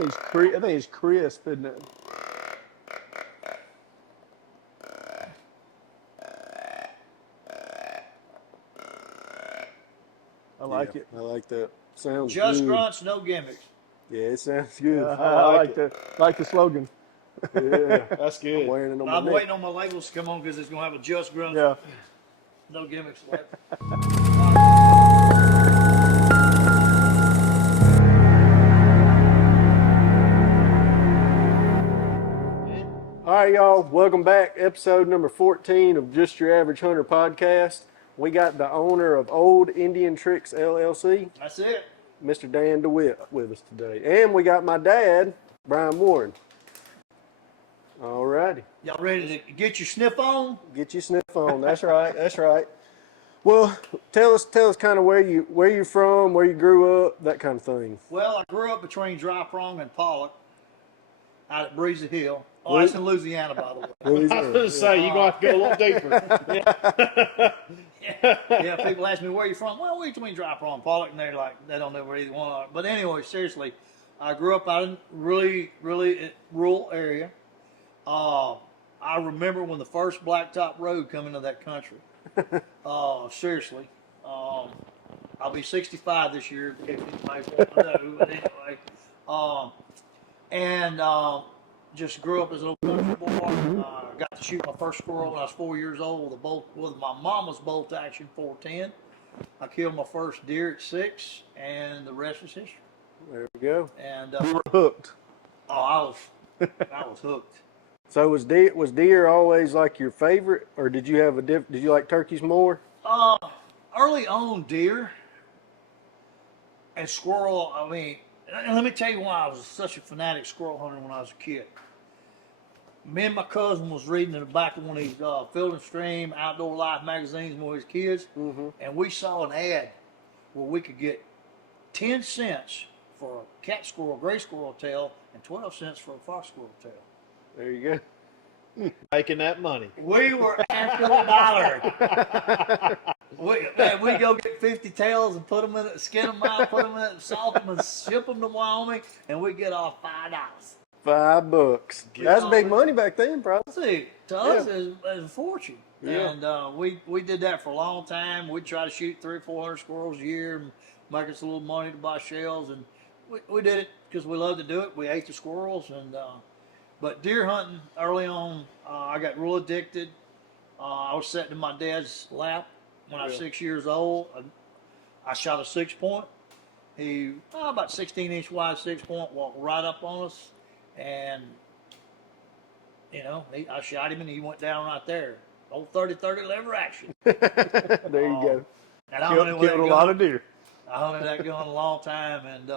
I think it's crisp, isn't it? I like it. I like that. Sounds Just good. grunts, no gimmicks. Yeah, it sounds good. I like the slogan. Yeah, That's I'm good. wearing it on I'm my neck. waiting on my labels to come on because it's going to have a just grunts, Yeah. no gimmicks left. All right, y'all. Welcome back. Episode number 14 of Just Your Average Hunter podcast. We got the owner of Old Indian Tricks LLC, That's it. Mr. Dan Dewitt, with us today. And we got my dad, Brian Warren. All righty. Y'all ready to get your sniff on? Get your sniff on. That's right. That's right. Well, tell us kind of where you're from, where you grew up, that kind of thing. Well, I grew up between Dry Prong and Pollock out at Breezy Hill. Oh, that's in Louisiana, by the way. I was going to say, you're going to have to go a little deeper. Yeah, people ask me where you from. Well, we're between Dry Prong and Pollock, and they're like, they don't know where either one are. But anyway, seriously, I grew up out in really rural area. I remember when the first blacktop road come into that country. Seriously. I'll be 65 this year, if anybody wants to know. But anyway, just grew up as a little country boy. Got to shoot my first squirrel when I was 4 years old with my mama's bolt action 410. I killed my first deer at 6, and the rest is history. There we go. And You were hooked. I was hooked. So was deer always like your favorite, or did you have did you like turkeys more? Early on, deer and squirrel. I mean, and let me tell you why I was such a fanatic squirrel hunter when I was a kid. Me and my cousin was reading in the back of one of these Field and Stream Outdoor Life magazines when we was kids, and we saw an ad where we could get 10 cents for a cat squirrel, gray squirrel tail, and 12 cents for a fox squirrel tail. There you go. Making that money. We were after the dollar. We go get 50 tails and put them in, skin them out, put them in, salt them, and ship them to Wyoming, and we get off $5. $5. That's big money back then, probably. See, to us, it's a fortune. Yeah. And we did that for a long time. We'd try to shoot 300 or 400 squirrels a year and make us a little money to buy shells. And we did it because we loved to do it. We ate the squirrels. But deer hunting early on, I got real addicted. I was sitting in my dad's lap when I was 6 years old. I shot a 6-point. He, about 16-inch wide 6-point, walked right up on us. And, I shot him and he went down right there. Old 30-30 lever action. There you go. And I Killed a lot of deer. I hunted that gun a long time. And,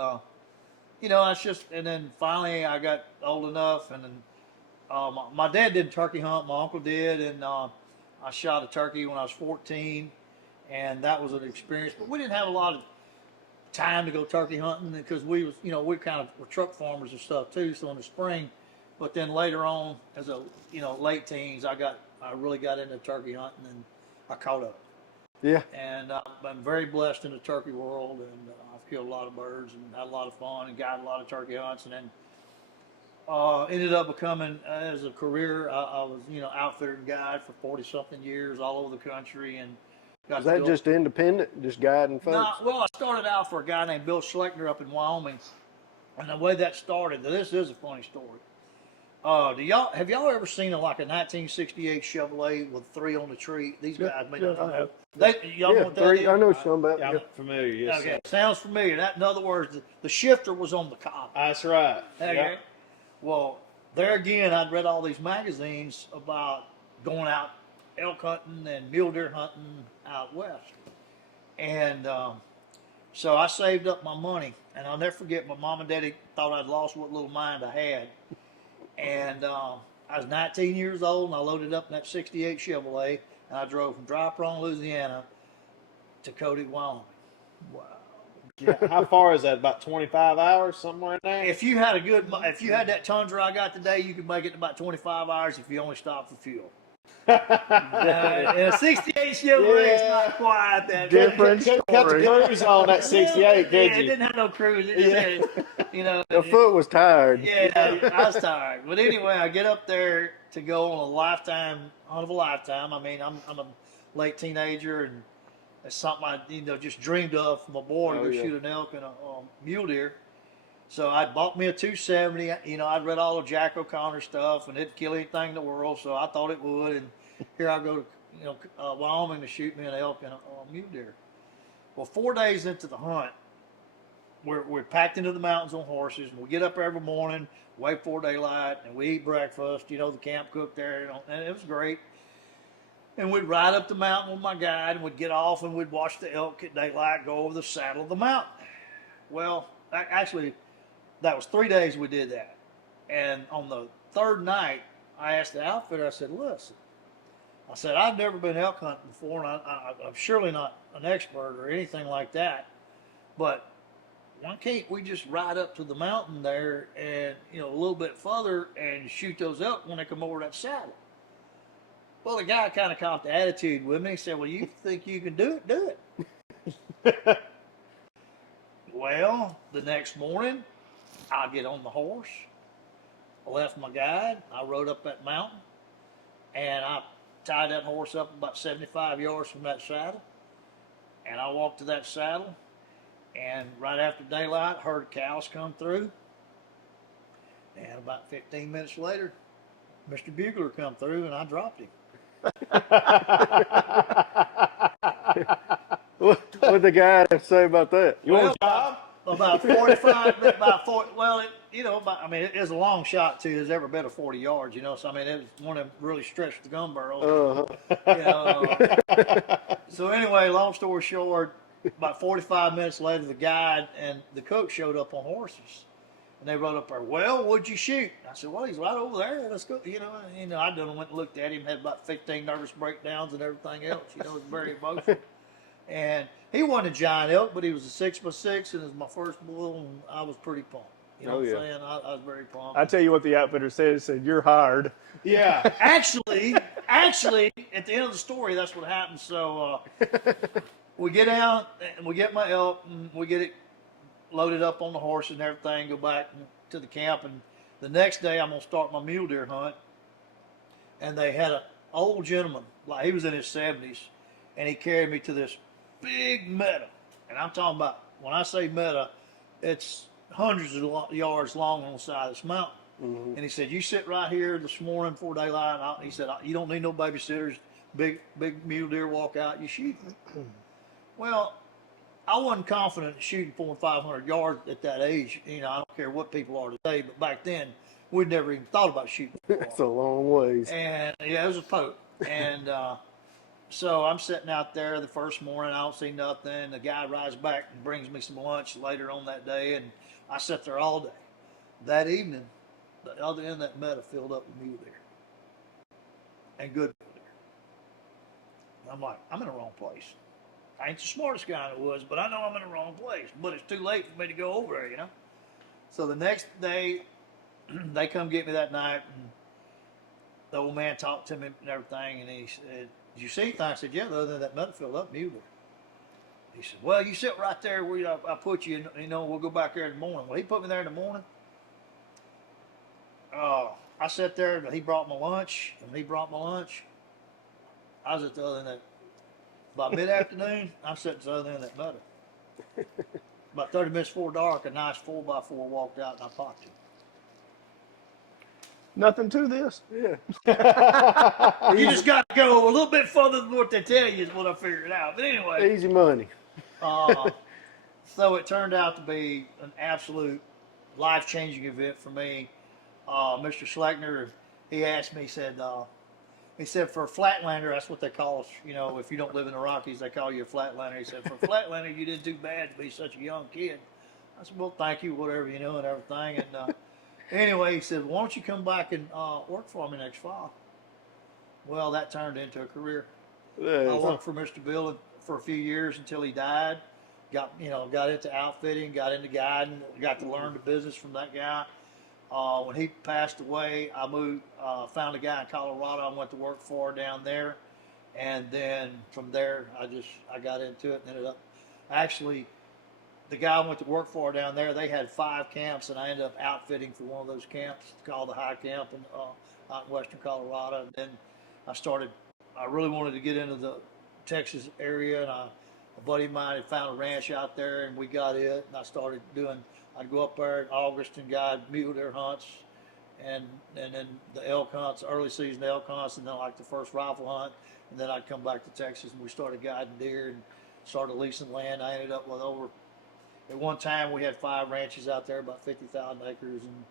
and then finally I got old enough. And then my dad didn't turkey hunt. My uncle did. And I shot a turkey when I was 14. And that was an experience. But we didn't have a lot of time to go turkey hunting because we were truck farmers and stuff too. So in the spring, but then later on, as a late teens, I really got into turkey hunting and I caught up. Yeah. And I'm very blessed in the turkey world, and I've killed a lot of birds and had a lot of fun and got a lot of turkey hunts, and then ended up becoming as a career. I was outfitter and guide for 40-something years all over the country and. Was that just independent, just guiding folks? No, well, I started out for a guy named Bill Schleckner up in Wyoming, and the way that started, this is a funny story. Have y'all ever seen a 1968 Chevrolet with 3 on the tree? These guys may not know. Y'all know what that is? I know what you're talking about. Yeah, I'm familiar, yes. Okay, sounds familiar. In other words, the shifter was on the collar. That's right. Okay. Yeah. Well, there again, I'd read all these magazines about going out elk hunting and mule deer hunting out west. And so I saved up my money. And I'll never forget, my mom and daddy thought I'd lost what little mind I had. And I was 19 years old, and I loaded up in that 68 Chevrolet, and I drove from Dry Prong, Louisiana to Cody, Wyoming. Wow. Yeah, how far is that? About 25 hours, somewhere in there? If you had that Tundra I got today, you could make it in about 25 hours if you only stop for fuel. In a 68 Chevrolet, it's not quite that Different Couldn't cut the story. cruise on that 68, could Yeah, it you? didn't have no cruise. It just had, you know. The foot was tired. Yeah, I was tired. But anyway, I get up there to go on a lifetime, hunt of a lifetime. I mean, I'm a late teenager, and it's something I just dreamed of from a boy to Oh, go yeah. shoot an elk and a mule deer. So I bought me a 270. I'd read all of Jack O'Connor stuff, and it'd kill anything in the world. So I thought it would. And here I go to Wyoming to shoot me an elk and a mule deer. Well, 4 days into the hunt, we're packed into the mountains on horses, and we get up every morning, wait for daylight, and we eat breakfast. The camp cook there, and it was great. And we'd ride up the mountain with my guide, and we'd get off, and we'd watch the elk at daylight go over the saddle of the mountain. Well, actually, that was 3 days we did that. And on the third night, I asked the outfitter, I said, listen, I said, I've never been elk hunting before, and I'm surely not an expert or anything like that, but why can't we just ride up to the mountain there and, a little bit further and shoot those elk when they come over that saddle? Well, the guy kind of caught the attitude with me. He said, well, you think you can do it? Do it. Well, the next morning, I get on the horse. I left my guide. I rode up that mountain, and I tied that horse up about 75 yards from that saddle. And I walked to that saddle, and right after daylight, heard cows come through. And about 15 minutes later, Mr. Bugler come through, and I dropped him. What the guy have to say about that? You want a job? About 45, about 40, well, it is a long shot too. There's every bit of 40 yards, so it was one of them really stretched the gun barrels. So anyway, long story short, about 45 minutes later, the guide and the cook showed up on horses. And they rode up there, well, what'd you shoot? I said, well, he's right over there. Let's go. I done went and looked at him, had about 15 nervous breakdowns and everything else. It was very emotional. And he wasn't a giant elk, but he was a 6x6, and it was my first bull, and I was pretty pumped. You know what I'm saying? I was very pumped. I tell you what the outfitter said. He said, you're hired. Yeah. Actually, at the end of the story, that's what happened. So we get out, and we get my elk, and we get it loaded up on the horse and everything, go back to the camp, and the next day I'm going to start my mule deer hunt. And they had an old gentleman, like he was in his 70s, and he carried me to this big meadow. And I'm talking about, when I say meadow, it's hundreds of yards long on the side of this mountain. Mm-hmm. And he said, you sit right here this morning before daylight. He said, you don't need no babysitters. Big mule deer walk out, you shoot. Well, I wasn't confident in shooting 400 and 500 yards at that age. I don't care what people are today, but back then, we'd never even thought about shooting. That's a long ways. And it was a poke. And so I'm sitting out there the first morning. I don't see nothing. The guy rides back and brings me some lunch later on that day, and I sat there all day. That evening, the other end of that meadow filled up with mule deer, and good mule deer. I'm like, I'm in the wrong place. I ain't the smartest guy in the woods, but I know I'm in the wrong place. But it's too late for me to go over there, So the next day, they come get me that night, and the old man talked to me and everything, and he said, did you see anything? I said, yeah, the other than that meadow filled up mule deer. He said, well, you sit right there where I put you, and, we'll go back there in the morning. Well, he put me there in the morning. I sat there, and he brought my lunch, I was at the other end of that. By mid-afternoon, I'm sitting at the other end of that meadow. About 30 minutes before dark, a nice 4x4 walked out, and I popped him. Nothing to this. Yeah. You just got to go a little bit further than what they tell you is what I figured out. But anyway. Easy money. So it turned out to be an absolute life-changing event for me. Mr. Schleckner, he asked me, he said, for a flatlander, that's what they call us. If you don't live in the Rockies, they call you a flatlander. He said, for a flatlander, you did too bad to be such a young kid. I said, well, thank you, whatever, and everything. And anyway, he said, why don't you come back and work for me next fall? Well, that turned into a career. I worked for Mr. Bill for a few years until he died. Got into outfitting, got into guiding, got to learn the business from that guy. When he passed away, I moved, found a guy in Colorado I went to work for down there. And then from there, I got into it and ended up, actually, the guy I went to work for down there, they had 5 camps, and I ended up outfitting for one of those camps called the High Camp out in western Colorado. And then I really wanted to get into the Texas area, and a buddy of mine had found a ranch out there, and we got it, and I'd go up there in August and guide mule deer hunts, and then the elk hunts, early season elk hunts, and then like the first rifle hunt, and then I'd come back to Texas, and we started guiding deer and started leasing land. I ended up with at one time we had 5 ranches out there, about 50,000 acres, and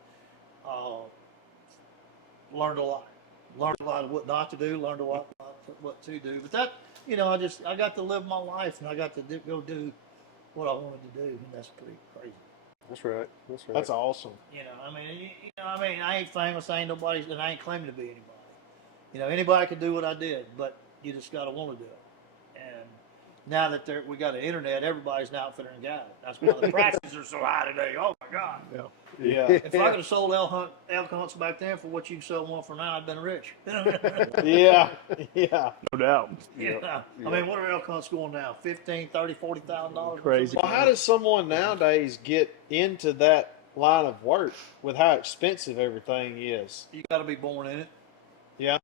learned a lot. Learned a lot of what not to do, learned a lot what to do. But that, I got to live my life, and I got to go do what I wanted to do, and that's pretty crazy. That's right. That's right. That's awesome. I ain't famous, I ain't nobody, and I ain't claiming to be anybody. Anybody can do what I did, but you just got to want to do it. And now that we got the internet, everybody's an outfitter and guide. That's why the prices are so high today. Oh my God. Yeah. Yeah. If I could have sold elk hunts back then for what you can sell one for now, I'd been rich. Yeah. Yeah. No doubt. Yeah. I mean, what are elk hunts going now? $15,000, $30,000, $40,000? Crazy. Well, how does someone nowadays get into that line of work with how expensive everything is? You got to be born in it. Yeah.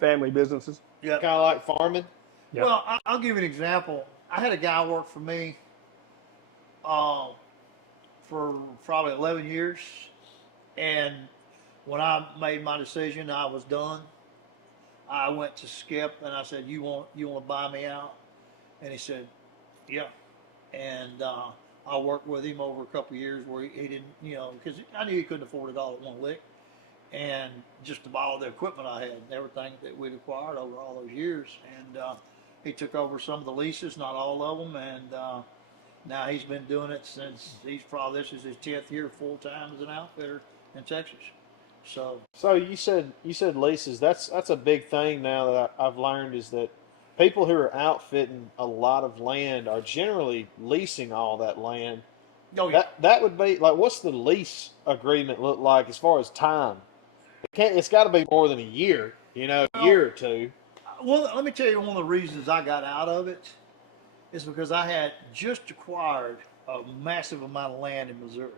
Family businesses. Yeah. Kind of like farming. Yeah. Well, I'll give you an example. I had a guy work for me for probably 11 years. And when I made my decision, I was done. I went to Skip and I said, you want to buy me out? And he said, yeah. And I worked with him over a couple of years where he didn't, because I knew he couldn't afford it all at one lick. And just to buy all the equipment I had and everything that we'd acquired over all those years. And he took over some of the leases, not all of them. And now he's been doing it since this is his 10th year full time as an outfitter in Texas. So you said leases. That's a big thing now that I've learned is that people who are outfitting a lot of land are generally leasing all that land. oh yeah, That would be like, what's the lease agreement look like as far as time? It's got to be more than a year, a year or two. well, let me tell you one of the reasons I got out of it is because I had just acquired a massive amount of land in Missouri.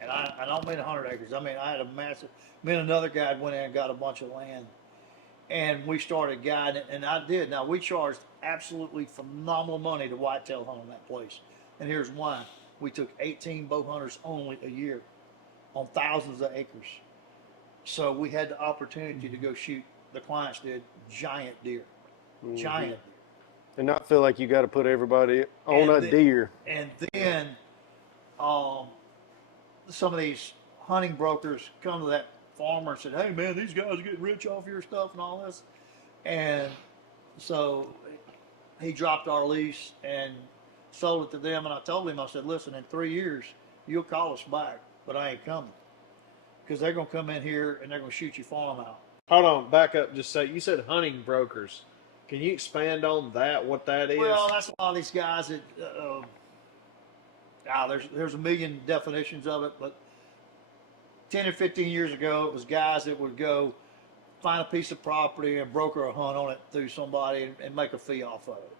And I don't mean 100 acres. I mean, I had a massive, me and another guy went in and got a bunch of land. And we started guiding, and I did. Now, we charged absolutely phenomenal money to whitetail hunt on that place. And here's why. We took 18 bow hunters only a year on thousands of acres. So we had the opportunity to go shoot, the clients did, giant deer. Giant deer. And not feel like you got to put everybody on a deer. And then some of these hunting brokers come to that farmer and said, hey man, these guys are getting rich off your stuff and all this. And so he dropped our lease and sold it to them. And I told him, I said, listen, in 3 years, you'll call us back, but I ain't coming. Because they're going to come in here and they're going to shoot your farm out. Hold on, back up. Just say you said hunting brokers. Can you expand on that? What that is? Well, that's a lot of these guys that there's a million definitions of it, but 10 or 15 years ago, it was guys that would go find a piece of property and broker a hunt on it through somebody and make a fee off of it.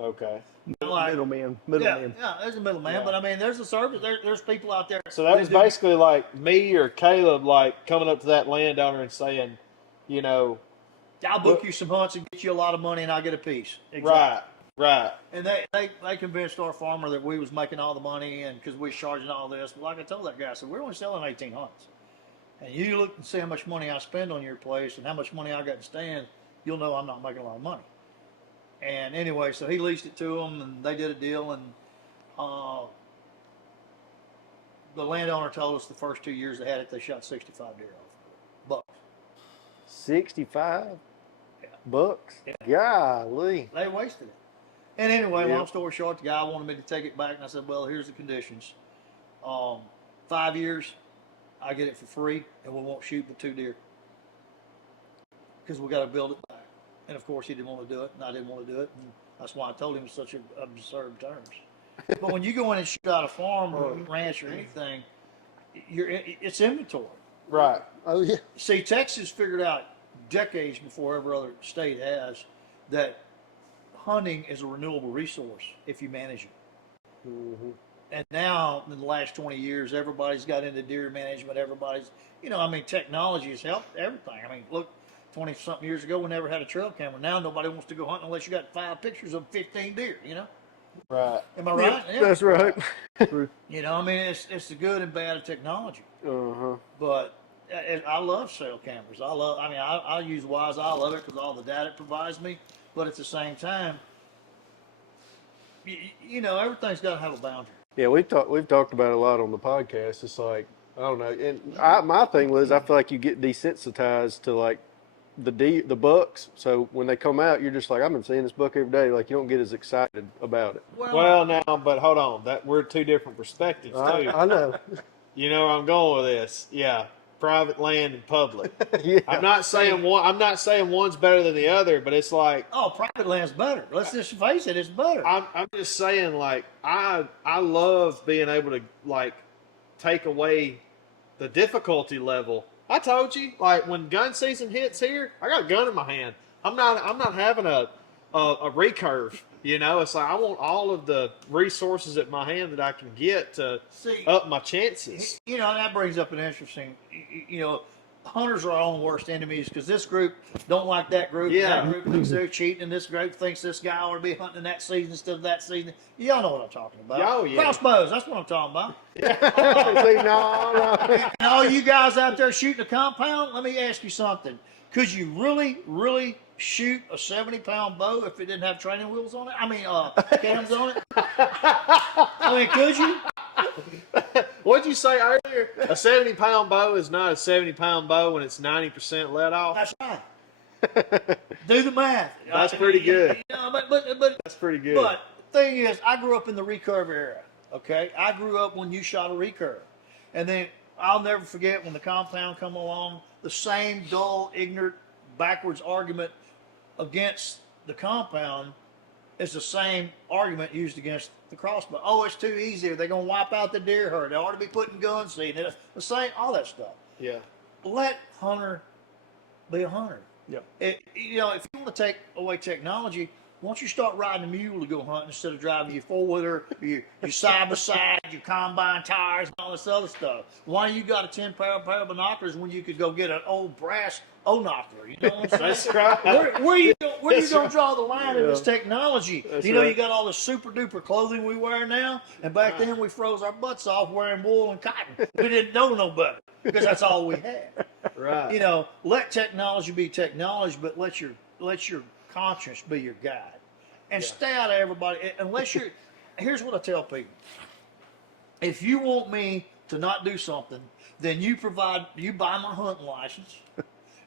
Okay. Middleman. Yeah, there's a middleman, Yeah. but I mean, there's a service. There's people out there. So that was basically like me or Caleb, like coming up to that landowner and saying, I'll book you some hunts and get you a lot of money, and I'll get a piece. right. And they convinced our farmer that we was making all the money, and because we was charging all this. But like I told that guy, I said, we're only selling 18 hunts. And you look and see how much money I spend on your place and how much money I got to stand, you'll know I'm not making a lot of money. And anyway, so he leased it to them, and they did a deal. And the landowner told us the first 2 years they had it, they shot 65 deer off bucks. 65 Yeah. bucks? Yeah. Golly. They wasted it. And anyway, Yep. long story short, the guy wanted me to take it back, and I said, well, here's the conditions. 5 years, I get it for free, and we won't shoot but 2 deer. Because we got to build it back. And of course, he didn't want to do it, and I didn't want to do it. And that's why I told him such absurd terms. But when you go in and shoot out a farm or a ranch or anything, it's inventory. Right. Oh yeah. See, Texas figured out decades before every other state has that hunting is a renewable resource if you manage it. Mm-hmm. And now, in the last 20 years, everybody's got into deer management. Everybody's, technology has helped everything. I mean, look, 20 something years ago, we never had a trail camera. Now, nobody wants to go hunting unless you got 5 pictures of 15 deer, Right. Am I right? Yep, that's right. It's the good and bad of technology. Uh-huh. But I love cell cameras. I use Wise. I love it because all the data it provides me. But at the same time, everything's got to have a boundary. Yeah, we've talked about it a lot on the podcast. It's like, I don't know. And my thing was, I feel like you get desensitized to like the bucks. So when they come out, you're just like, I've been seeing this buck every day. Like you don't get as excited about it. Well, now, but hold on. That we're two different perspectives too. I know. You know where I'm going with this. Yeah. Private land and public. Yeah. I'm not saying one's better than the other, but it's like, oh, private land's better. Let's just face it, it's better. I'm just saying, like, I love being able to like take away the difficulty level. I told you, like, when gun season hits here, I got a gun in my hand. I'm not having a recurve. It's like I want all of the resources at my hand that I can get to up my chances. That brings up an interesting, hunters are our own worst enemies because this group don't like that group. Yeah. That group thinks they're cheating, and this group thinks this guy ought to be hunting that season instead of that season. Y'all know what I'm talking about. Oh, yeah. Crossbows, that's what I'm talking about. See, no. And all you guys out there shooting a compound, let me ask you something. Could you really, really shoot a 70-pound bow if it didn't have training wheels on it? I mean, cams on it? I mean, could you? What'd you say earlier? A 70-pound bow is not a 70-pound bow when it's 90% let off. That's right. Do the math. That's pretty good. But That's pretty good. But the thing is, I grew up in the recurve era. Okay, I grew up when you shot a recurve, and then I'll never forget when the compound come along. The same dull, ignorant, backwards argument against the compound is the same argument used against the crossbow. Oh, it's too easy. They're going to wipe out the deer herd. They ought to be putting gun seed. The same, all that stuff. Yeah. Let hunter be a hunter. Yeah. If you want to take away technology, why don't you start riding a mule to go hunting instead of driving your four-wheeler, your side-by-side, your combine tires, and all this other stuff? Why you got a 10-pair of binoculars when you could go get an old brass O-nocular? You know what I'm saying? That's right. Where you going to draw the line in this technology? That's You right. got all the super-duper clothing we wear now, and back then we froze our butts off wearing wool and cotton. We didn't know no better because that's all we had. Right. Let technology be technology, but let your conscience be your guide. And stay out of everybody. Unless here's what I tell people. If you want me to not do something, then you buy my hunting license,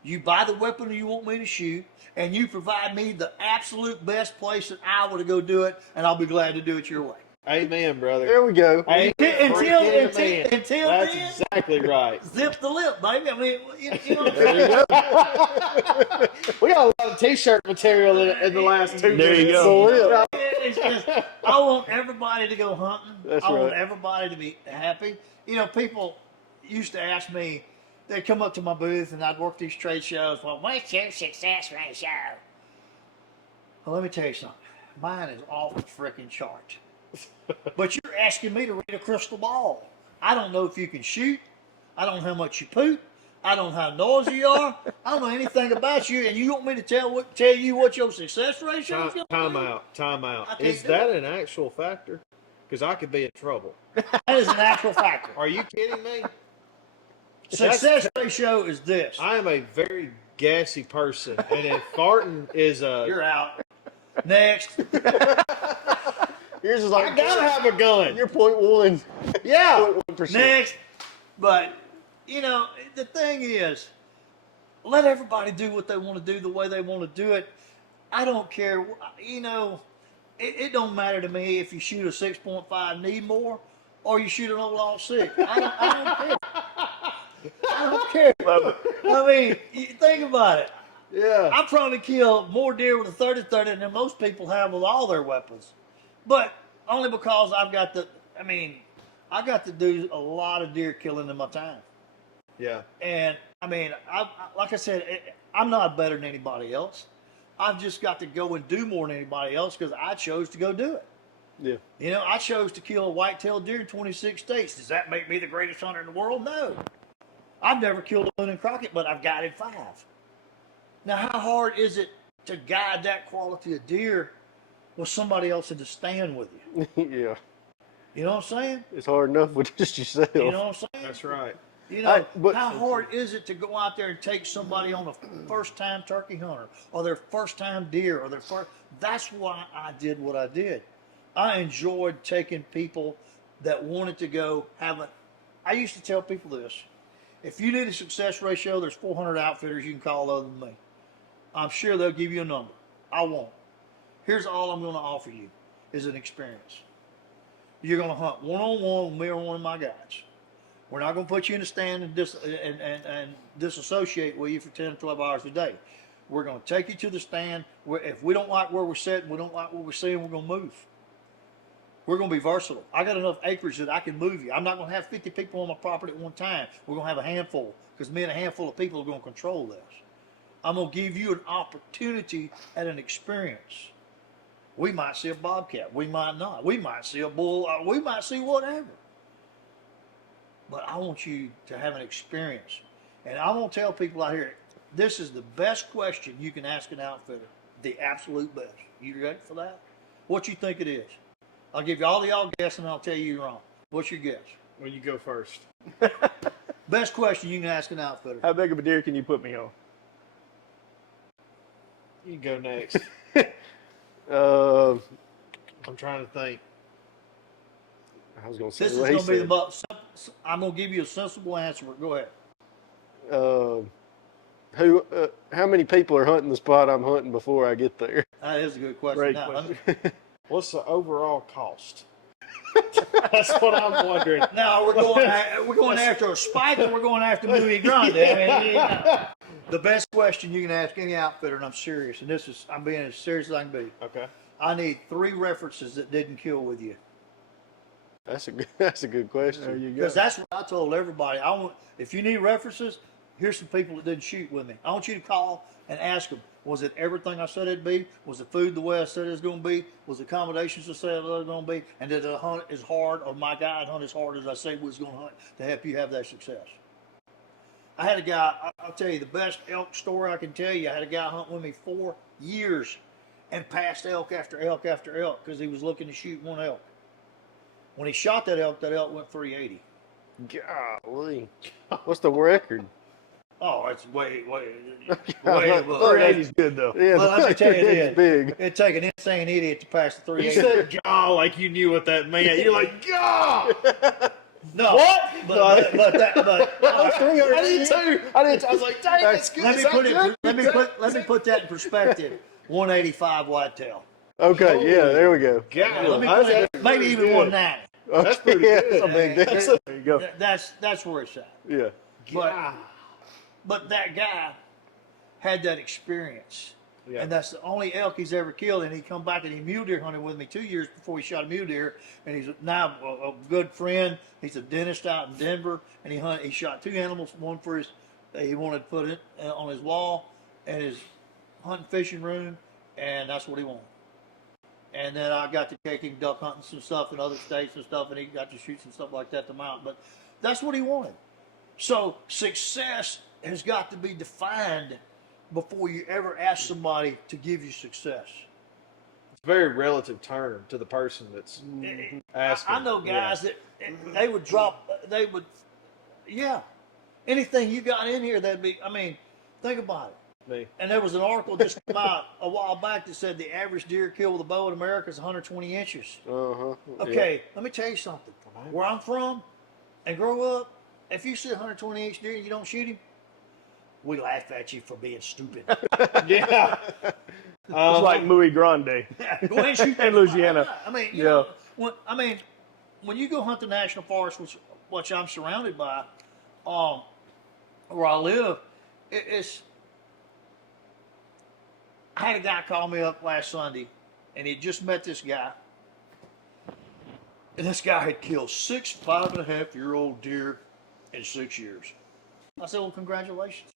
you buy the weapon you want me to shoot, and you provide me the absolute best place in Iowa to go do it, and I'll be glad to do it your way. Amen, brother. There we go. Amen. Until That's then, exactly right. zip the lip, baby. I mean, you know what I'm saying? We got a lot of T-shirt material in the last 2 There you minutes. go. It's just, I want everybody to go hunting. That's I want right. everybody to be happy. People used to ask me, they'd come up to my booth and I'd work these trade shows. Well, what's your success ratio? Well, let me tell you something. Mine is off the freaking chart. But you're asking me to read a crystal ball. I don't know if you can shoot. I don't know how much you poop. I don't know how noisy you are. I don't know anything about you, and you want me to tell you what your success ratio is going to be? Time out. I can't Is do that it. an actual factor? Because I could be in trouble. That is an actual factor. Are you kidding me? Success ratio is this. I am a very gassy person, and if farting is You're out. Next. Yours is like, I gotta have a gun. you're 0.1. Yeah. 0.1%. Next. But, the thing is, let everybody do what they want to do the way they want to do it. I don't care. It don't matter to me if you shoot a 6.5 need more or you shoot an old all 6. I don't care. I don't care. I mean, you think about it. Yeah. I probably kill more deer with a 30-30 than most people have with all their weapons. But only because I've got I got to do a lot of deer killing in my time. Yeah. And I mean, like I said, I'm not better than anybody else. I've just got to go and do more than anybody else because I chose to go do it. Yeah. You know, I chose to kill a white-tailed deer in 26 states. Does that make me the greatest hunter in the world? No. I've never killed a Boone and Crockett, but I've guided 5. Now, how hard is it to guide that quality of deer with somebody else in the stand with you? Yeah. You know what I'm saying? It's hard enough with just yourself. You know what I'm saying? That's right. You know, but- how hard is it to go out there and take somebody on a first-time turkey hunter or their first-time deer or their first? That's why I did what I did. I enjoyed taking people that wanted to go have a. I used to tell people this: if you need a success ratio, there's 400 outfitters you can call other than me. I'm sure they'll give you a number. I won't. Here's all I'm going to offer you: is an experience. You're going to hunt one-on-one with me or one of my guides. We're not going to put you in a stand and disassociate with you for 10 or 12 hours a day. We're going to take you to the stand. If we don't like where we're sitting, we don't like what we're seeing, we're going to move. We're going to be versatile. I got enough acreage that I can move you. I'm not going to have 50 people on my property at one time. We're going to have a handful because me and a handful of people are going to control this. I'm going to give you an opportunity at an experience. We might see a bobcat. We might not. We might see a bull. We might see whatever. But I want you to have an experience. And I'm going to tell people out here, this is the best question you can ask an outfitter. The absolute best. You ready for that? What you think it is? I'll give you all the y'all guess and I'll tell you you're wrong. What's your guess? Well, you go first. Best question you can ask an outfitter. How big of a deer can you put me on? You can go next. I'm trying to think. I was going to say This is what he going to be said. the most. I'm going to give you a sensible answer. Go ahead. How many people are hunting the spot I'm hunting before I get there? That is a good question. Great Now, question. What's the overall cost? That's what I'm wondering. Now we're going after a spike, or we're going after Louis Grande. I mean, you know, the best question you can ask any outfitter, and I'm serious, and I'm being as serious as I can be. Okay. I need 3 references that didn't kill with you, That's a good question. There you go. because that's what I told everybody. If you need references, here's some people that didn't shoot with me. I want you to call and ask them. Was it everything I said it'd be? Was the food the way I said it was going to be? Was the accommodations I said it was going to be? And did the hunt as hard, or my guide hunt as hard as I said was going to hunt to help you have that success? I had a guy, I'll tell you the best elk story I can tell you. I had a guy hunt with me 4 years and passed elk after elk after elk because he was looking to shoot one elk. When he shot that elk went 380. Golly. What's the record? Oh, it's way I above. thought 380's good though. Yeah, Well, let me tell you it's this. big. It'd take an insane idiot to pass the You 380. said "gaw" like you knew what that meant. You're like "gaw." No. What? But I did too. I was like, dang, that's good. let me Is that put good? let me put that in perspective. 185 whitail. Okay, yeah, there we go. God, Let me that's put it, maybe even good. 190. That's pretty Yeah, good. that's a big difference. There you go. That's where it's at. Yeah. God. But that guy had that experience. Yeah. And that's the only elk he's ever killed. And he come back and he mule deer hunted with me 2 years before he shot a mule deer. And he's now a good friend. He's a dentist out in Denver. And he shot 2 animals. One for he wanted to put it on his wall and his hunting fishing room. And that's what he wanted. And then I got to take him duck hunting some stuff in other states and stuff. And he got to shoot some stuff like that to mount. But that's what he wanted. So success has got to be defined before you ever ask somebody to give you success. It's a very relative term to the person that's asking. I know guys that they would drop, anything you got in here, think about it. Me. And there was an article just come out a while back that said the average deer kill with a bow in America is 120 inches. Uh-huh. Okay, let me tell you something. Where I'm from and grow up, if you see a 120 inch deer and you don't shoot him, we laugh at you for being stupid. Yeah. It's like Louis Grande. Go ahead and shoot that. In Louisiana. I mean, you Yeah. know, when you go hunt the national forest, which I'm surrounded by, where I live, it's. I had a guy call me up last Sunday, and he just met this guy, And this guy had killed 6 5.5-year-old deer in 6 years. I said, well, congratulations.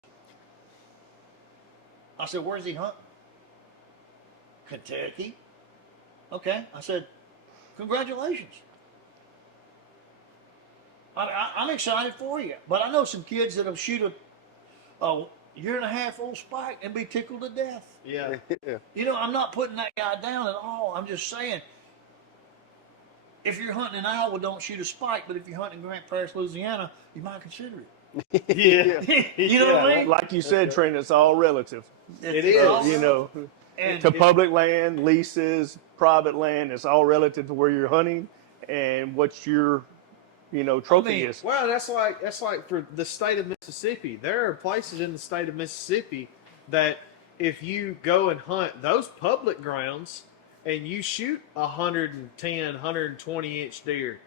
I said, where's he hunting? Kentucky. Okay. I said, congratulations. I'm excited for you. But I know some kids that'll shoot a year-and-a-half-old spike and be tickled to death. Yeah. Yeah. You know, I'm not putting that guy down at all. I'm just saying, if you're hunting in Iowa, don't shoot a spike. But if you're hunting in Grant Parish, Louisiana, you might consider it. Yeah. You know what I mean? Like you said, Trent, it's all relative. It It's is. all You know, and to public land, leases, private land, it's all relative to where you're hunting and what your, trophy mean, is. Well, that's like for the state of Mississippi. There are places in the state of Mississippi that if you go and hunt those public grounds and you shoot 110, 120 inch deer,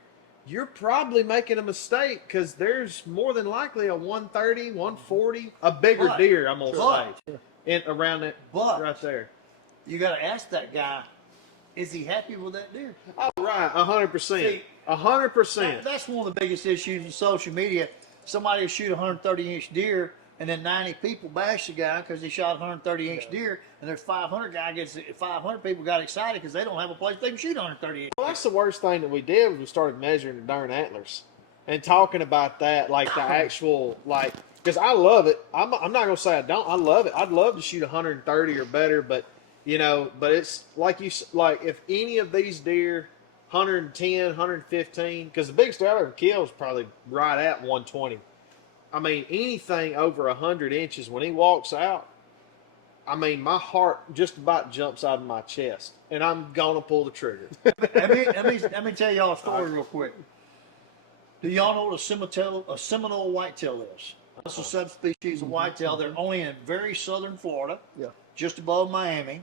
you're probably making a mistake because there's more than likely a 130, 140, a bigger But- deer, I'm going to but- say, in, around that But- right there. you got to ask that guy, is he happy with that deer? Oh, right, 100%. See, 100%. That's one of the biggest issues in social media. Somebody will shoot a 130-inch deer, and then 90 people bash the guy because he shot a 130-inch deer, and there's 500 people got excited because they don't have a place they can shoot 130 inch. Well, that's the worst thing that we did was we started measuring the darn antlers and talking about that, like the actual, like, because I love it. I'm not going to say I don't. I love it. I'd love to shoot 130 or better, but, but it's like like if any of these deer, 110, 115, because the biggest deer I ever killed is probably right at 120. I mean, anything over 100 inches, when he walks out, I mean, my heart just about jumps out of my chest, and I'm going to pull the trigger. Let me tell y'all a story real quick. Do y'all know what a Seminole whitetail is? It's a subspecies of whitetail. They're only in very southern Florida, Yeah. just above Miami.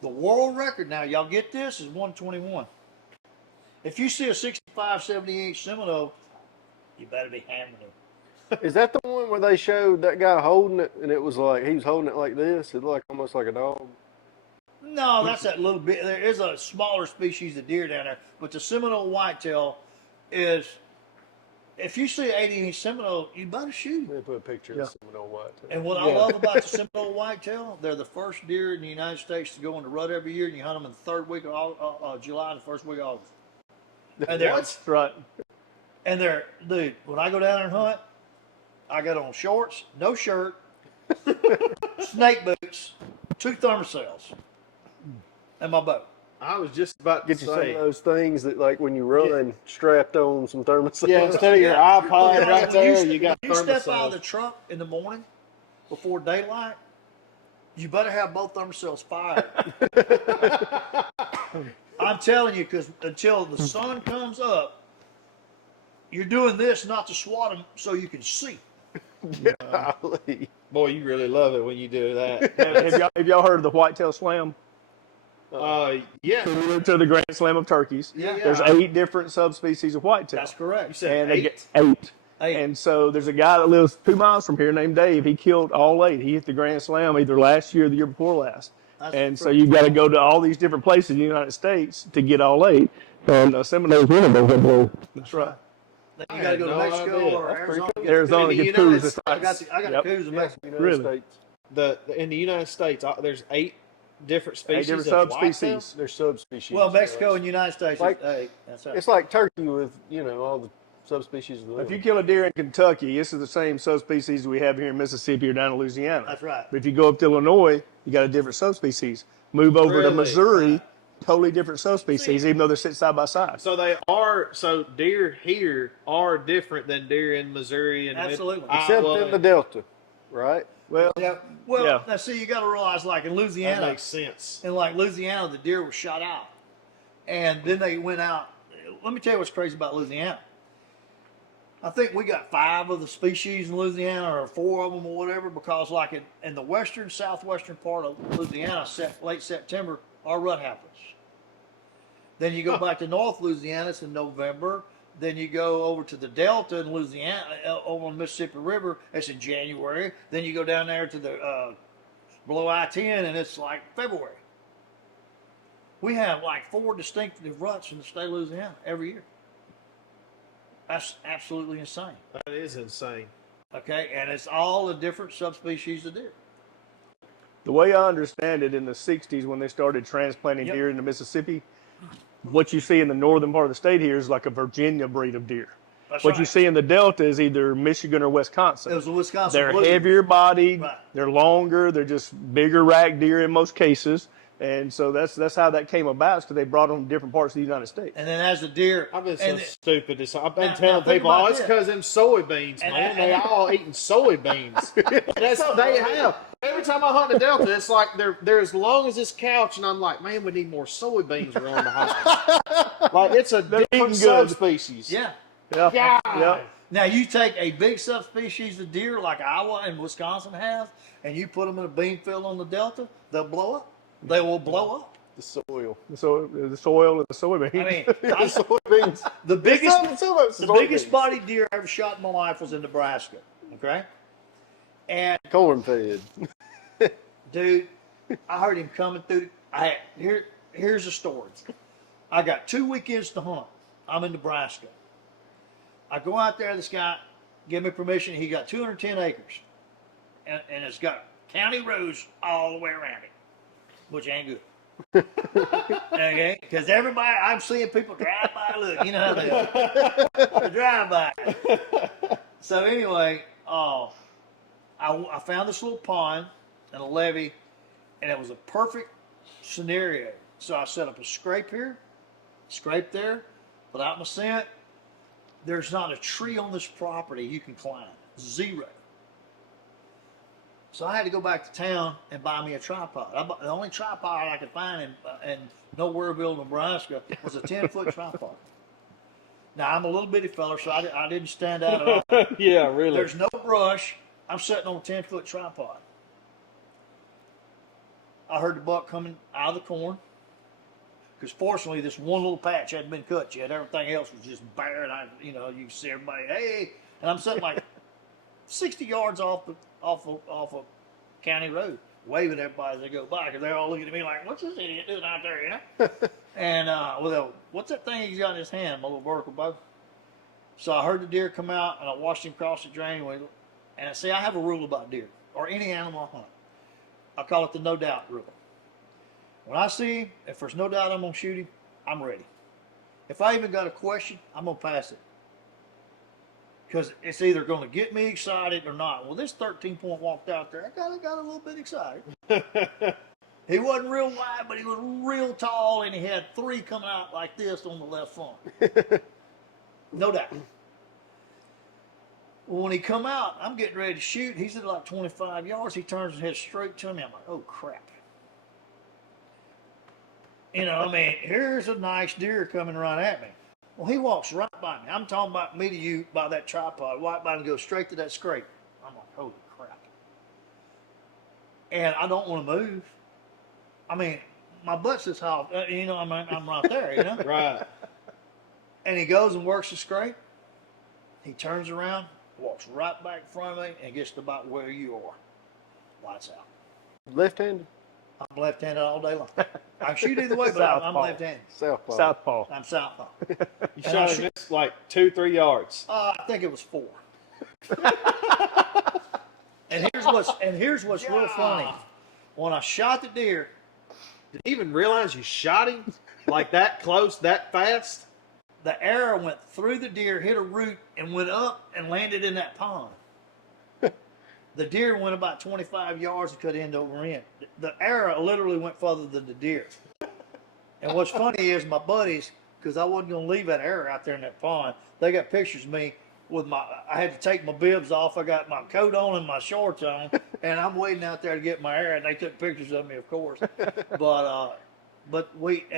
The world record now, y'all get this, is 121. If you see a 65, 70-inch Seminole, you better be hammering it. Is that the one where they showed that guy holding it and it was like he was holding it like this? It looked almost like a dog. No, that's that little bit. There is a smaller species of deer down there, but the Seminole whitetail is. If you see an 80-inch Seminole, you better shoot Let me put a picture Yeah. of Seminole whitetail. And what I love about the Seminole whitetail, they're the first deer in the United States to go on the rut every year, and you hunt them in the third week of July and the first week of August. And they're, That's right. dude, when I go down there and hunt, I got on shorts, no shirt, snake boots, 2 thermocells, and my bow. I was just about to Get you some say, of those things that, like, when you run, strapped on some thermostats. yeah, instead of your iPod Okay, right when there, you got when you step out of thermocell. the truck in the morning before daylight, you better have both thermocells fired. I'm telling you, because until the sun comes up, you're doing this not to swat them so you can see. Golly. Boy, you really love it when you do that. Have y'all heard of the whitetail slam? Yeah. Similar to the Grand Slam of turkeys. Yeah. There's 8 different subspecies of whitetail. That's correct. You said And they 8? get 8. Eight. And so there's a guy that lives 2 miles from here named Dave. He killed all 8. He hit the Grand Slam either last year or the year before last. That's And so correct. you've got to go to all these different places in the United States to get all 8. And Seminole's one of those. I believe. That's right. Then I you got to had go to no Mexico idea. or That's pretty Arizona. cool. Arizona In the gets United coos. States, I got Yep. the coos in Mexico. United Really? States. In the United States, there's 8 different 8 species different of whitetail? subspecies. They're subspecies. Well, Mexico and the United States Like- is 8. That's right. It's like turkey with, all the subspecies of the If you kill a deer in Kentucky, this is the same subspecies we have here in Mississippi or down in Louisiana. That's right. But if you go up to Illinois, you got a different subspecies. Move over to Really? Missouri, totally different subspecies, even though they sit side by side. So deer here are different than deer in Missouri and Absolutely. Except Iowa. in the Delta, right? Well, Yeah. Well, Yeah. now see, you got to realize, like in That Louisiana, makes sense. in like Louisiana, the deer was shot out, and then they went out. Let me tell you what's crazy about Louisiana. I think we got 5 of the species in Louisiana, or 4 of them, or whatever, because like in the western, southwestern part of Louisiana, late September, our rut happens. Then you go back to North Louisiana, it's in November. Then you go over to the Delta in Louisiana, over on the Mississippi River, it's in January. Then you go down there to the below I-10, and it's like February. We have like 4 distinctive ruts in the state of Louisiana every year. That's absolutely insane. That is insane. Okay, and it's all a different subspecies of deer. The way I understand it, in the 60s when they started transplanting Yep. deer into Mississippi, what you see in the northern part of the state here is like a Virginia breed of deer. That's What right. you see in the Delta is either Michigan or Wisconsin. It was a Wisconsin They're blue. heavier bodied, Right. they're longer, they're just bigger rack deer in most cases. And so that's how that came about, because they brought them from different parts of the United States. And then as the deer, I've been so and stupid. I've been Now telling think people, about oh, it's this. because them soybeans, And- man. and- They all eating soybeans. That's what they have. Every time I hunt in the Delta, it's like they're as long as this couch, and I'm like, man, we need more soybeans around the house. Like, it's a They're different eating good. subspecies. yeah. Yeah. God. Yeah. Now you take a big subspecies of deer like Iowa and Wisconsin have, and you put them in a bean field on the Delta, they'll blow up. They will blow up. The soil. So the soil and the soybeans. I mean, The soybeans. the biggest The biggest bodied deer I ever shot in my life was in Nebraska. Okay, and corn fed. dude, I heard him coming through. Here's the story. I got 2 weekends to hunt. I'm in Nebraska. I go out there. This guy give me permission. He got 210 acres, and it's got county roads all the way around it, which ain't good. Okay, because everybody, I'm seeing people drive by. Look, you know how they are. They drive by. So anyway, I found this little pond and a levee, and it was a perfect scenario. So I set up a scrape here, scrape there, put out my scent. There's not a tree on this property you can climb. 0. So I had to go back to town and buy me a tripod. The only tripod I could find in Nowhereville, Nebraska was a 10-foot tripod. Now, I'm a little bitty fella, so I didn't stand out at all. Yeah, really. There's no brush. I'm sitting on a 10-foot tripod. I heard the buck coming out of the corn. Because fortunately, this one little patch hadn't been cut yet. Everything else was just bare, and you can see everybody, hey, and I'm sitting like 60 yards off a county road, waving at everybody as they go by, because they're all looking at me like, what's this idiot doing out there, you know? And what's that thing he's got in his hand, my little vertical bow? So I heard the deer come out, and I watched him cross the drain. And see, I have a rule about deer, or any animal I hunt. I call it the no doubt rule. When I see him, if there's no doubt I'm going to shoot him, I'm ready. If I even got a question, I'm going to pass it. Because it's either going to get me excited or not. Well, this 13-point walked out there. I got a little bit excited. He wasn't real wide, but he was real tall, and he had 3 coming out like this on the left front. No doubt. Well, when he come out, I'm getting ready to shoot. He's at like 25 yards. He turns his head straight to me. I'm like, oh, crap. Here's a nice deer coming right at me. Well, he walks right by me. I'm talking about me to you by that tripod, right by and goes straight to that scrape. I'm like, holy crap. And I don't want to move. My butt's this high. I'm right there, you know? Right. And he goes and works the scrape. He turns around, walks right back in front of me, and gets to about where you are. Lights out. Left-handed. I'm left-handed all day long. I can shoot either way, but I'm Southpaw. left-handed. Southpaw. Southpaw. I'm southpaw. You shot him like 2-3 yards. I think it was 4. And here's what's real funny. When I shot the deer, Did you even realize you shot him like that close, that fast? the arrow went through the deer, hit a root, and went up and landed in that pond. The deer went about 25 yards and cut end over end. The arrow literally went further than the deer. And what's funny is my buddies, because I wasn't going to leave that arrow out there in that pond, they got pictures of me with I had to take my bibs off. I got my coat on and my shorts on, and I'm waiting out there to get my arrow, and they took pictures of me, of course. And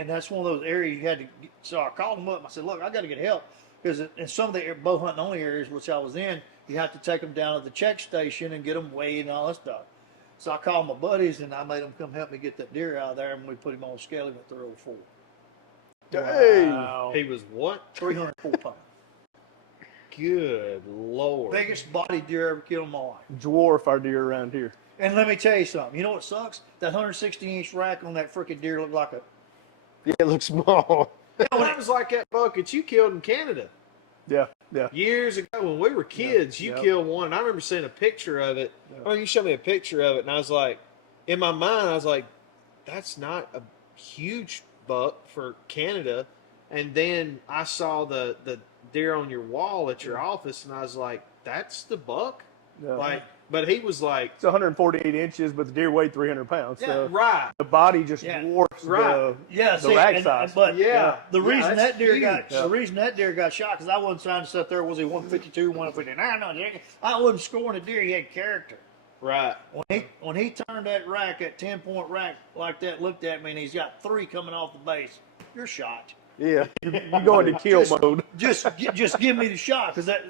that's one of those areas you had to get, so I called them up and I said, look, I got to get help, because in some of the bow hunting only areas which I was in, you have to take them down to the check station and get them weighed and all that stuff. So I called my buddies and I made them come help me get that deer out of there, and we put him on a scale. He went 304. Dang. Wow. He was what? 304 pounds. Good Lord. Biggest body deer I ever killed in my life. Dwarf our deer around here. And let me tell you something. You know what sucks? That 160-inch rack on that freaking deer looked like Yeah, it looks small. That was like that buck that you killed in Canada Yeah, yeah. years ago when we were kids. You yeah. killed one. I remember seeing a picture of it. Yeah. Oh, you showed me a picture of it, and I was like, in my mind, I was like, that's not a huge buck for Canada. And then I saw the deer on your wall at your office, and I was like, that's the buck. Yeah. Like, but he was like, It's 148 inches, but the deer weighed 300 pounds. So right, the body just Yeah. dwarfs Right. Yeah, the rack size. But yeah. the reason that's that deer huge. got the reason that deer got shot because I wasn't trying to sit there. Was he 152, 159? No, I wasn't scoring a deer. He had character. Right. When he turned that rack, that 10-point rack like that, looked at me, and he's got 3 coming off the base. You're shot. Yeah. You go into kill mode. Just give me the shot because at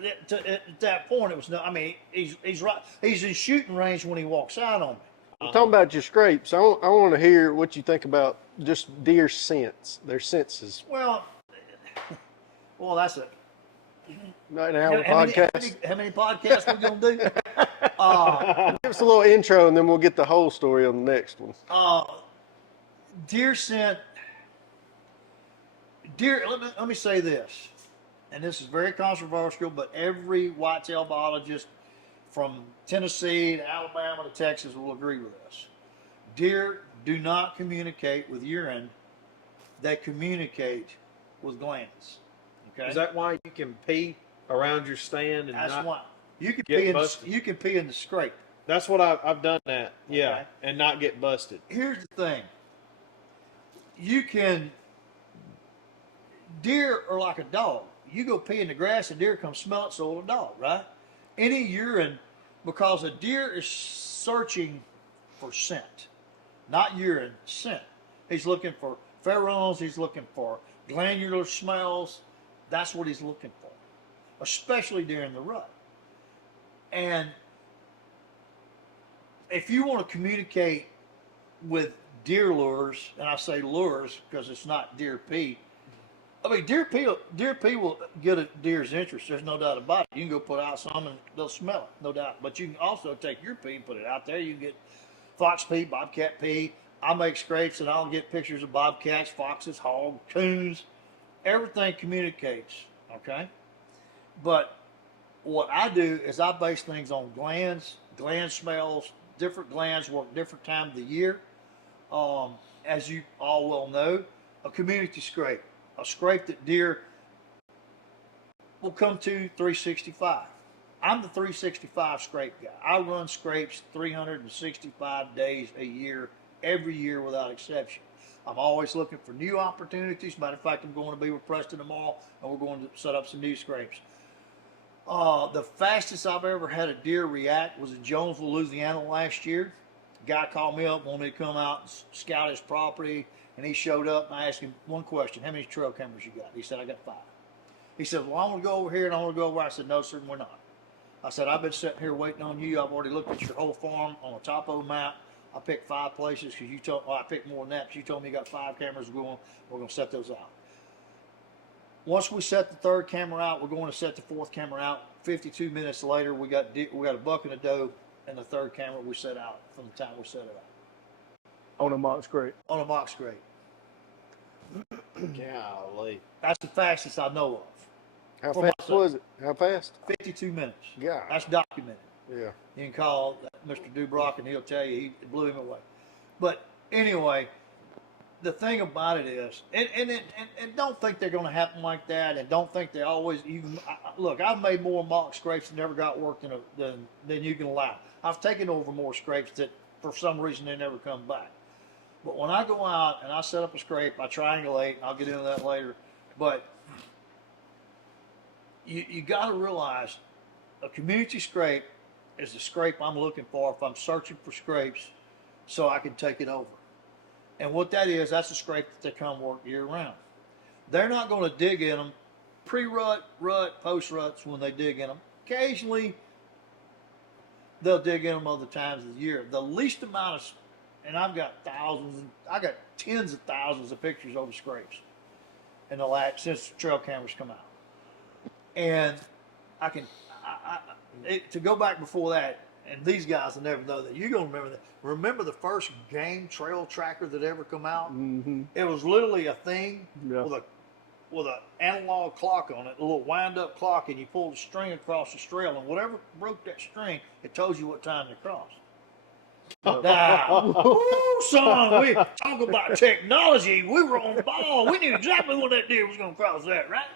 that point it was no. I mean, he's right. He's in shooting range when he walks out on me. Talking about your scrapes, I want to hear what you think about just deer sense, their senses. Well, that's it. Right now, the How podcast. many podcasts we gonna do? Give us a little intro, and then we'll get the whole story on the next one. Deer scent. Deer. Let me say this, and this is very controversial, but every whitetail biologist from Tennessee to Alabama to Texas will agree with this. Deer do not communicate with urine; they communicate with glands. Okay, Is that why you can pee around your stand and that's not? why you can get pee. busted? You can pee in the scrape. That's what I've done that. Yeah, Okay. and not get busted. Here's the thing. You can. Deer are like a dog. You go pee in the grass, a deer comes smell it, so will a dog, right? Any urine, because a deer is searching for scent, not urine, scent. He's looking for pheromones. He's looking for glandular smells. That's what he's looking for, especially during the rut. And if you want to communicate with deer lures, and I say lures because it's not deer pee. I mean, deer pee will get a deer's interest. There's no doubt about it. You can go put out some and they'll smell it, no doubt. But you can also take your pee and put it out there. You can get fox pee, bobcat pee. I make scrapes and I'll get pictures of bobcats, foxes, hogs, coons. Everything communicates, okay? But what I do is I base things on glands, gland smells. Different glands work different times of the year. As you all well know, a community scrape. A scrape that deer will come to 365. I'm the 365 scrape guy. I run scrapes 365 days a year, every year without exception. I'm always looking for new opportunities. Matter of fact, I'm going to be with Preston tomorrow, and we're going to set up some new scrapes. The fastest I've ever had a deer react was in Jonesville, Louisiana last year. Guy called me up, wanted me to come out and scout his property. And he showed up, and I asked him one question: how many trail cameras you got? He said, I got 5. He said, well, I want to go over here and I want to go over there. I said, no, sir, we're not. I said, I've been sitting here waiting on you. I've already looked at your whole farm on the topo map. I picked 5 places because you told, well, I picked more than that, but you told me you got 5 cameras going. We're going to set those out. Once we set the 3rd camera out, we're going to set the 4th camera out. 52 minutes later, we got a buck and a doe, and the 3rd camera we set out from the time we set it out. On a mock scrape. On a mock scrape. Golly. That's the fastest I know of. How For fast myself. was it? How fast? 52 minutes. God. That's documented. Yeah. You can call Mr. Dubrock and he'll tell you it blew him away. But anyway, the thing about it is, and don't think they're going to happen like that, and don't think they always even look. I've made more mock scrapes and never got work than you can allow. I've taken over more scrapes that for some reason they never come back. But when I go out and I set up a scrape, I triangulate. I'll get into that later. But you got to realize a community scrape is the scrape I'm looking for if I'm searching for scrapes so I can take it over. And what that is, that's a scrape that they come work year round. They're not going to dig in them pre-rut, rut, post-ruts when they dig in them. Occasionally, they'll dig in them other times of the year. The least amount of, and I've got tens of thousands of pictures over scrapes in the last, since trail cameras come out. And to go back before that, and these guys will never know that. You're gonna remember that. Remember the first game trail tracker that ever come out? Mm-hmm. It was literally a thing Yeah. with an analog clock on it, a little wind-up clock, and you pull the string across the trail, and whatever broke that string, it told you what time to cross. Now, woo, son, we talk about technology. We were on the ball. We knew exactly when that deer was going to cross that, right?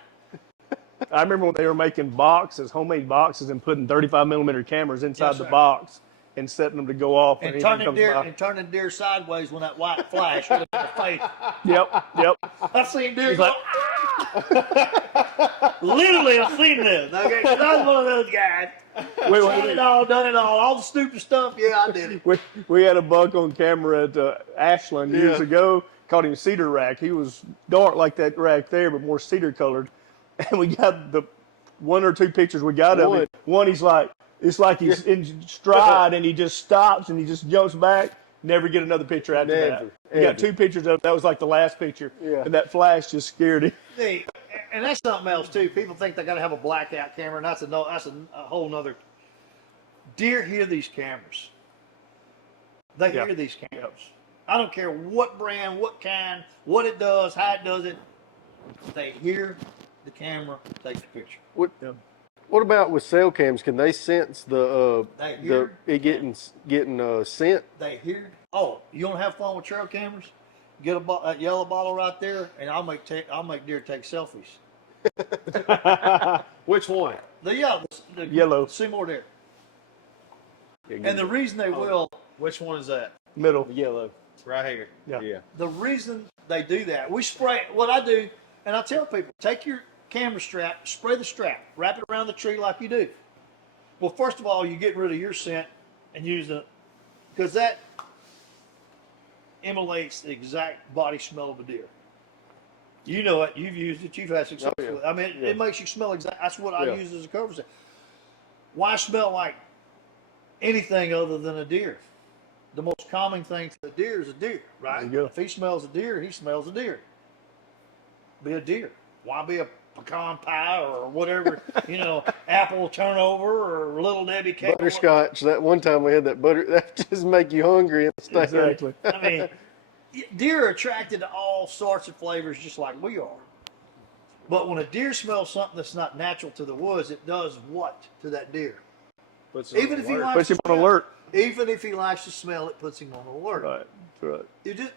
I remember when they were making boxes, homemade boxes, and putting 35 millimeter cameras inside Yes, the sir. box and setting them to go off. And anything turning comes by. deer sideways when that white flash hit them in the face. Yep. I've seen deer He's go, like- ah! Literally, I've seen this. Okay, 'cause I was one of those guys. Done it all the stupid stuff. Yeah, I did it. We had a buck on camera at Ashland years ago. Called him Cedar Rack. He was dark like that rack there, but more cedar colored. And we got the one or two pictures we got of him. One, he's like, it's like he's in stride and he just stops and he just jumps back. Never get another picture after that. We got two pictures of it. That was like the last picture. Yeah. And that flash just scared him. See, and that's something else too. People think they got to have a blackout camera, and that's a whole nother. Deer hear these cameras. They hear these cameras. I don't care what brand, what kind, what it does, how it does it. They hear the camera, take the picture. What about with cell cams? Can they sense They hear. it getting sent? They hear. Oh, you want to have fun with trail cameras? Get that yellow bottle right there, and I'll make deer take selfies. Which one? The Yellow. Seymour deer. And the reason they will, Which one is that? Middle. Yellow. Right here. Yeah. the reason they do that, we spray. What I do, and I tell people, take your camera strap, spray the strap, wrap it around the tree like you do. Well, first of all, you get rid of your scent and use it, because that emulates the exact body smell of a deer. You know it. You've used it. You've had success with it. I mean, it makes you smell exact. That's what I use as a cover scent. Why smell like anything other than a deer? The most common thing to a deer is a deer, right? There you go. If he smells a deer, he smells a deer. Be a deer. Why be a pecan pie or whatever, apple turnover or little Debbie cake? Butterscotch. That one time we had that butter. That just make you hungry and stay. Exactly. I mean, deer are attracted to all sorts of flavors just like we are. But when a deer smells something that's not natural to the woods, it does what to that deer? Even if he likes Puts to him on smell- alert. Even if he likes to smell it, puts him on alert. Right. That's right.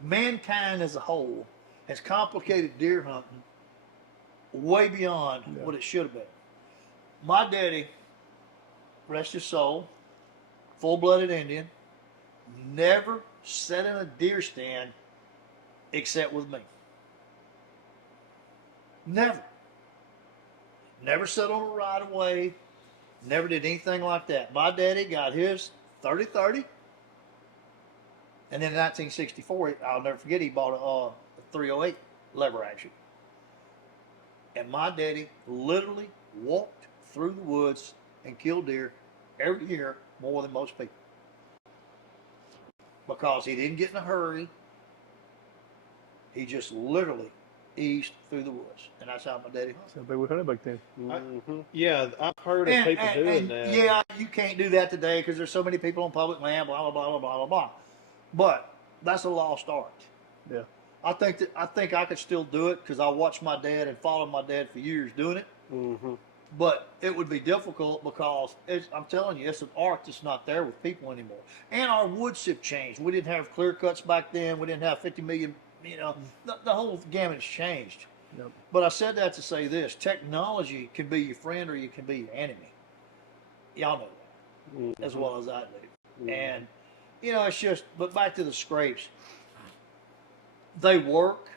Mankind as a whole has complicated deer hunting way beyond what it should have been. My daddy, rest his soul, full-blooded Indian, never sat in a deer stand except with me. Never. Never sat on a right-of-way. Never did anything like that. My daddy got his 30-30. And then in 1964, I'll never forget, he bought a 308 lever action. And my daddy literally walked through the woods and killed deer every year more than most people. Because he didn't get in a hurry. He just literally eased through the woods. And that's how my daddy hunted. So they were hunting back then. Yeah, I've heard of people doing that. Yeah, you can't do that today because there's so many people on public land, blah, blah, blah, blah, blah, blah, blah. But that's a lost art. Yeah. I think I could still do it because I watched my dad and followed my dad for years doing it. Mm-hmm. But it would be difficult because I'm telling you, it's an art that's not there with people anymore. And our woods have changed. We didn't have clear cuts back then. We didn't have 50 million. The whole gamut has changed. Yep. But I said that to say this: technology can be your friend or you can be your enemy. Y'all know that as well as I do. And it's just. But back to the scrapes. They work.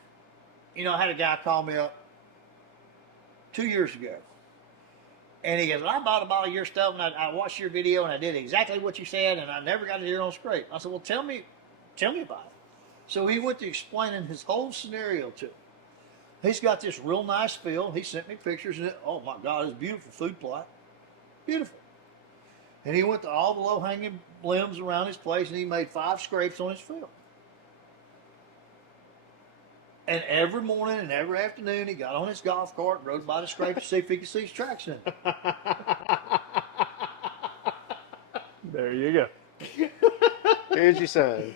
I had a guy call me up 2 years ago. And he goes, I bought a bottle of your stuff, and I watched your video, and I did exactly what you said, and I never got a deer on scrape. I said, well, tell me about it. So he went to explaining his whole scenario to me. He's got this real nice field. He sent me pictures, and oh my God, it's beautiful food plot. Beautiful. And he went to all the low-hanging limbs around his place, and he made 5 scrapes on his field. And every morning and every afternoon, he got on his golf cart, rode by the scrape to see if he could see his tracks in it. Here's your sign.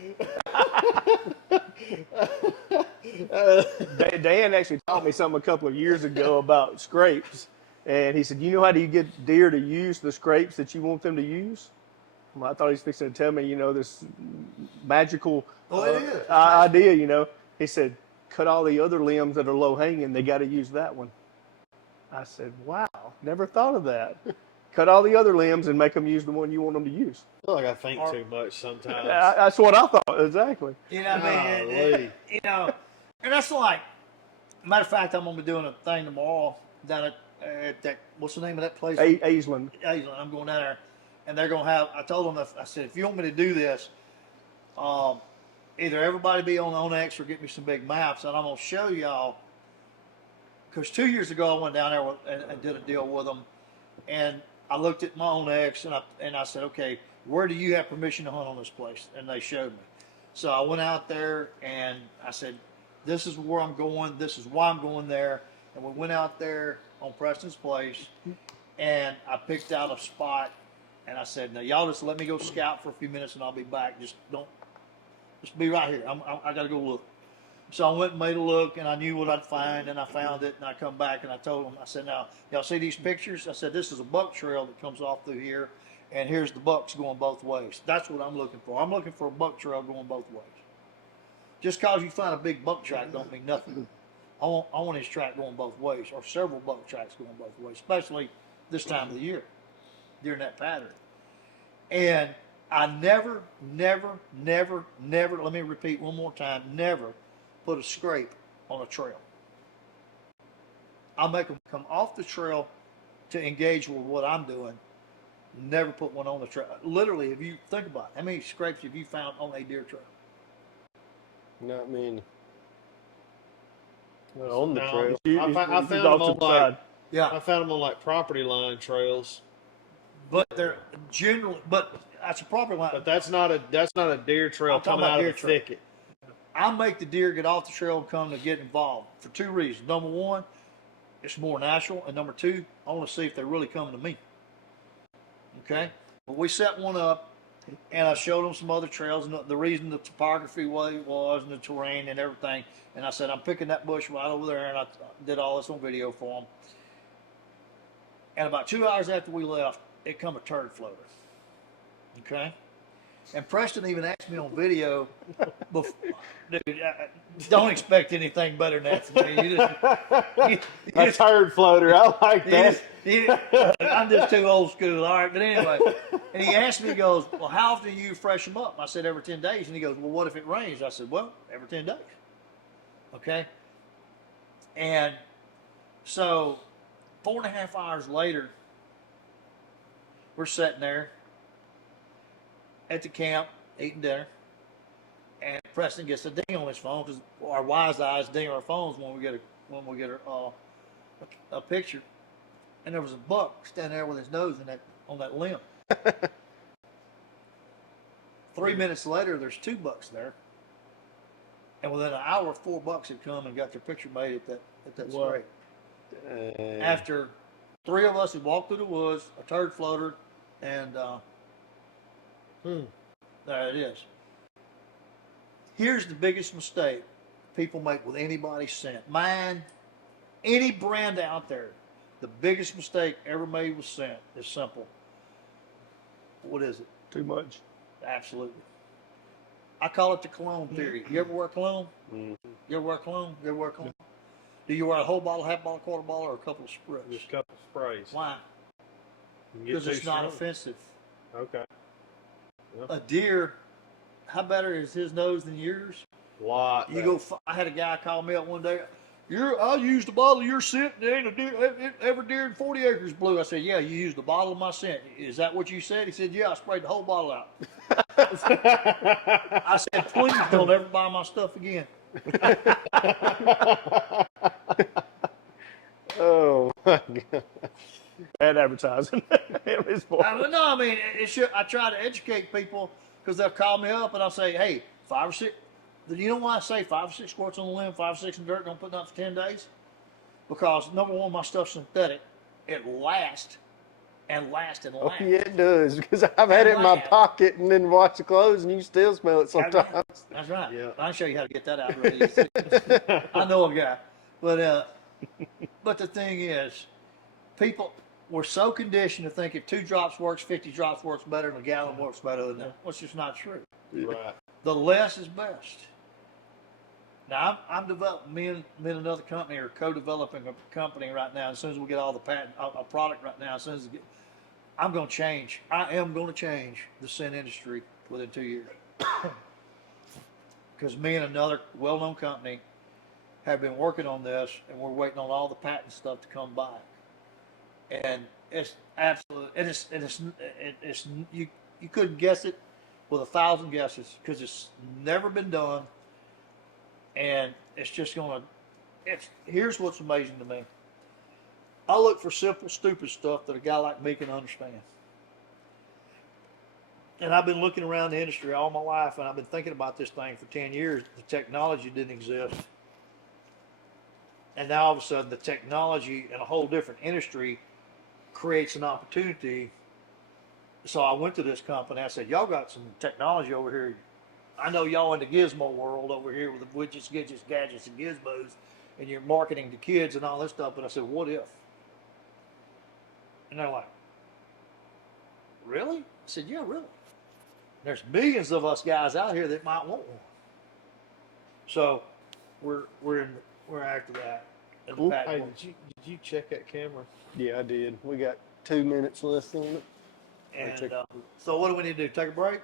Dan actually taught me something a couple of years ago about scrapes, and he said, "You know how do you get deer to use the scrapes that you want them to use?" Well, I thought he was fixing to tell me, this magical It is. idea. He said, "Cut all the other limbs that are low hanging. They got to use that one." I said, "Wow, never thought of that." Cut all the other limbs and make them use the one you want them to use. I feel like I think too much sometimes. That's what I thought, exactly. You know what I mean? And that's like, matter of fact, I'm going to be doing a thing tomorrow down at that, what's the name of that place? Aislinn. Aislinn. I'm going down there, and they're going to have, I told them, I said, if you want me to do this, either everybody be on Onyx or get me some big maps, and I'm going to show y'all, because 2 years ago I went down there and did a deal with them, and I looked at my own X and I said, okay, where do you have permission to hunt on this place? And they showed me. So I went out there and I said, this is where I'm going. This is why I'm going there. And we went out there on Preston's place and I picked out a spot and I said, now y'all just let me go scout for a few minutes and I'll be back. Just be right here. I got to go look. So I went and made a look, and I knew what I'd find, and I found it, and I come back, and I told them, I said, now, y'all see these pictures? I said, this is a buck trail that comes off through here, and here's the bucks going both ways. That's what I'm looking for. I'm looking for a buck trail going both ways. Just because you find a big buck track don't mean nothing. I want his track going both ways, or several buck tracks going both ways, especially this time of the year, during that pattern. And I never, let me repeat one more time, never put a scrape on a trail. I'll make them come off the trail to engage with what I'm doing. Never put one on the trail. Literally, if you think about it, how many scrapes have you found on a deer trail? Not many. Not on the No, trail. I found them on I found them on like property line trails. But they're generally, but that's a property line. But that's not a deer trail coming out of a thicket. I make the deer get off the trail and come to get involved for two reasons. Number one, it's more natural, and number two, I want to see if they're really coming to me. Okay? But we set one up, and I showed them some other trails, and the reason the topography way was, and the terrain and everything. And I said, I'm picking that bush right over there, and I did all this on video for them. And about 2 hours after we left, it come a turd floater. Okay? And Preston even asked me on video, before, dude, don't expect anything better than that from me. A turd floater, I like that. I'm just too old school, all right? But anyway, and he asked me, he goes, well, how often do you fresh them up? I said, every 10 days. And he goes, well, what if it rains? I said, well, every 10 days. Okay? And so 4.5 hours later, we're sitting there at the camp eating dinner, and Preston gets a ding on his phone because our wise eyes ding our phones when we get a picture, and there was a buck standing there with his nose on that limb. 3 minutes later, there's 2 bucks there, and within an hour, 4 bucks had come and got their picture made at that scrape. After 3 of us had walked through the woods, a turd floater, and there it is. Here's the biggest mistake people make with anybody's scent. Mine, any brand out there, the biggest mistake ever made with scent is simple. What is it? Too much. Absolutely. I call it the cologne theory. You ever wear cologne? You ever wear cologne? You ever wear cologne? Do you wear a whole bottle, half bottle, quarter bottle, or a couple of sprays? Just a couple of sprays. Why? Because it's not offensive. Okay. Yep. A deer, how better is his nose than yours? A lot. I had a guy call me up one day. I used the bottle of your scent. And ain't a deer, every deer in 40 acres blue. I said, yeah, you used the bottle of my scent. Is that what you said? He said, yeah, I sprayed the whole bottle out. I said, please don't ever buy my stuff again. Oh my God. Bad advertising. I mean, I try to educate people because they'll call me up and I'll say, hey, 5 or 6. You know why I say 5 or 6 squirts on the limb, 5 or 6 in dirt, don't put it up for 10 days? Because number one, my stuff's synthetic. It lasts and last and Oh last. yeah, it does. Because I've had it in my Laugh. pocket and then wash the clothes, and you still smell it That's right. sometimes. That's right. Yeah. I'll show you how to get that out really easy. I know a guy. But the thing is, people were so conditioned to think if 2 drops works, 50 drops works better, and a gallon works better than that. Well, it's just not true. Right. The less is best. Now, I'm developing, me and another company are co-developing a company right now. As soon as we get all the patent, a product right now, as soon as we get, I'm going to change. I am going to change the scent industry within 2 years. Because me and another well-known company have been working on this, and we're waiting on all the patent stuff to come by. And it's absolute, and it's you couldn't guess it with 1,000 guesses because it's never been done, and it's just gonna. Here's what's amazing to me. I look for simple, stupid stuff that a guy like me can understand. And I've been looking around the industry all my life, and I've been thinking about this thing for 10 years. The technology didn't exist. And now all of a sudden, the technology in a whole different industry creates an opportunity. So I went to this company. I said, y'all got some technology over here. I know y'all in the gizmo world over here with the widgets, gadgets, and gizmos, and you're marketing to kids and all this stuff. But I said, what if? And they're like, really? I said, yeah, really. There's millions of us guys out here that might want one. So we're after that. And the Cool. patent Hey, work. did you check that camera? Yeah, I did. We got 2 minutes left on it. And so what do we need to do? Take a break?